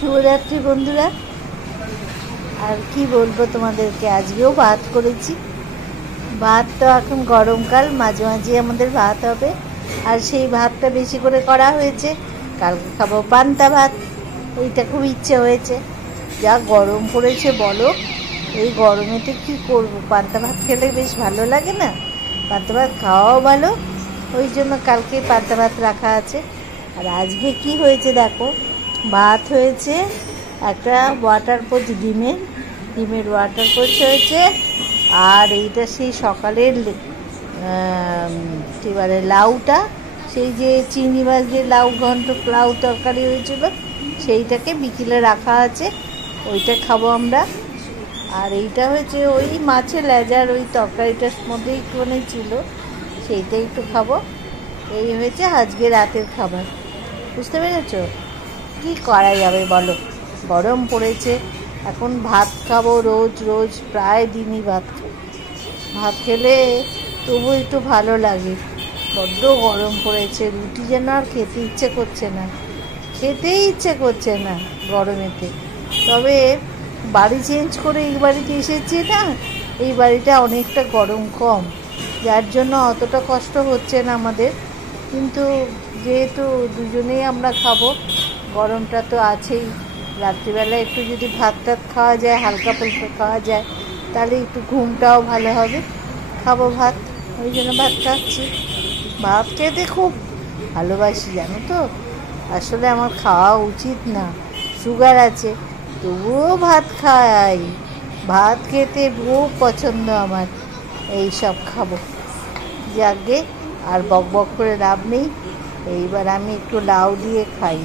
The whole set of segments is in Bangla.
শুভরাত্রি বন্ধুরা। আর কি বলবো তোমাদেরকে, আজকেও ভাত করেছি। ভাত তো এখন গরমকাল, মাঝে মাঝে আমাদের ভাত হবে। আর সেই ভাতটা বেশি করে করা হয়েছে। কালকে খাবো পান্তা ভাত, এইটা খুব ইচ্ছে হয়েছে। যা গরম পড়েছে বলো, এই গরমেতে কি করব, পান্তা ভাত খেলে বেশ ভালো লাগে না? পান্তা ভাত খাওয়াও ভালো, ওই জন্য কালকে পান্তা ভাত রাখা আছে। আর আজকে কি হয়েছে দেখো, ভাত হয়েছে, একটা ওয়াটার পোচ ডিমের ওয়াটার পোচ হয়েছে। আর এইটা সেই সকালের কী বলে লাউটা, সেই যে চিংড়ি মাছ দিয়ে লাউ তরকারি হয়েছিল, সেইটাকে বিকেলে রাখা আছে, ওইটা খাবো আমরা। আর এইটা হয়েছে ওই মাছের লেজার ওই তরকারিটার মধ্যে একটুখানি ছিল, সেইটাই একটু খাবো। এই হয়েছে আজকে রাতের খাবার, বুঝতে পেরেছ? কি করা যাবে বলো, গরম পড়েছে, এখন ভাত খাবো রোজ রোজ, প্রায় দিনই ভাত খাই। ভাত খেলে তবু একটু ভালো লাগে, বড্ড গরম পড়েছে, রুটি যেন আর খেতেই ইচ্ছে করছে না গরমেতে। তবে বাড়ি চেঞ্জ করে এই বাড়িতে এসেছি না, এই বাড়িটা অনেকটা গরম কম, যার জন্য অতটা কষ্ট হচ্ছে না আমাদের। কিন্তু যেহেতু দুজনেই আমরা খাবো, গরমটা তো আছেই। রাত্রিবেলা একটু যদি ভাত টাত খাওয়া যায়, হালকা ফুলকা খাওয়া যায়, তাহলে একটু ঘুমটাও ভালো হবে। খাবো ভাত, ওই জন্য ভাত খাচ্ছি। ভাত খেতে খুব ভালোবাসি জানো তো। আসলে আমার খাওয়া উচিত না, সুগার আছে, তবুও ভাত খাই। ভাত খেতে খুব পছন্দ আমার, এই সব খাবো। যাকে আর বক বক করে লাভ নেই, এইবার আমি একটু লাউ দিয়ে খাই,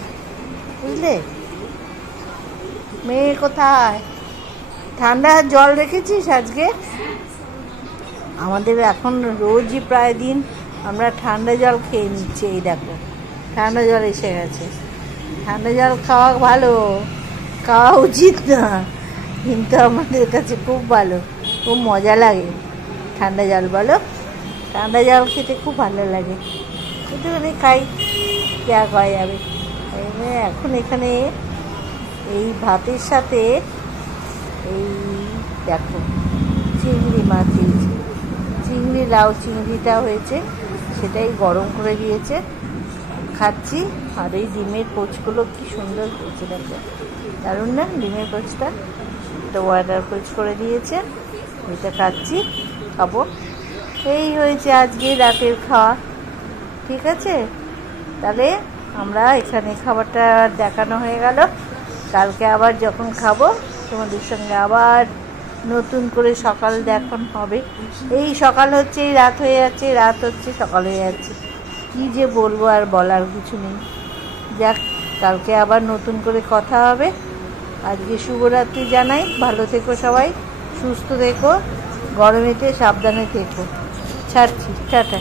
বুঝলে? মেয়ে কোথায়? ঠান্ডা জল রেখেছিস আজকে? আমাদের এখন রোজই প্রায় দিন আমরা ঠান্ডা জল খেয়ে নিচ্ছি। এই দেখো, ঠান্ডা জল এসে গেছে। ঠান্ডা জল খাওয়া ভালো, খাওয়া উচিত না, কিন্তু আমাদের কাছে খুব ভালো, খুব মজা লাগে ঠান্ডা জল। বলো, ঠান্ডা জল খেতে খুব ভালো লাগে, একটুখানি খাই, যা খাওয়া যাবে। এখন এখানে এই ভাতের সাথে এই দেখো চিংড়ি মাছ দিয়েছি, চিংড়িটা হয়েছে, সেটাই গরম করে দিয়েছে, খাচ্ছি। আর এই ডিমের পোচগুলো কি সুন্দর হয়েছে দেখো, দারুণ না ডিমের পোচটা? তো ওয়াটার পোচ করে দিয়েছে, এটা খাচ্ছি, খাবো। এই হয়েছে আজকে রাতের খাওয়া, ঠিক আছে? তাহলে আমরা এখানে খাবারটা দেখানো হয়ে গেল। কালকে আবার যখন খাবো তোমাদের সঙ্গে আবার নতুন করে সকাল দেখান হবে। এই সকাল হচ্ছে, এই রাত হয়ে যাচ্ছে, রাত হচ্ছে সকাল হয়ে যাচ্ছে, কি যে বলবো, আর বলার কিছু নেই। যাক, কালকে আবার নতুন করে কথা হবে। আজকে শুভরাত্রি জানাই, ভালো থেকো সবাই, সুস্থ থেকো, গরমেতে সাবধানে থেকো। ছাড়ছি, টাটা।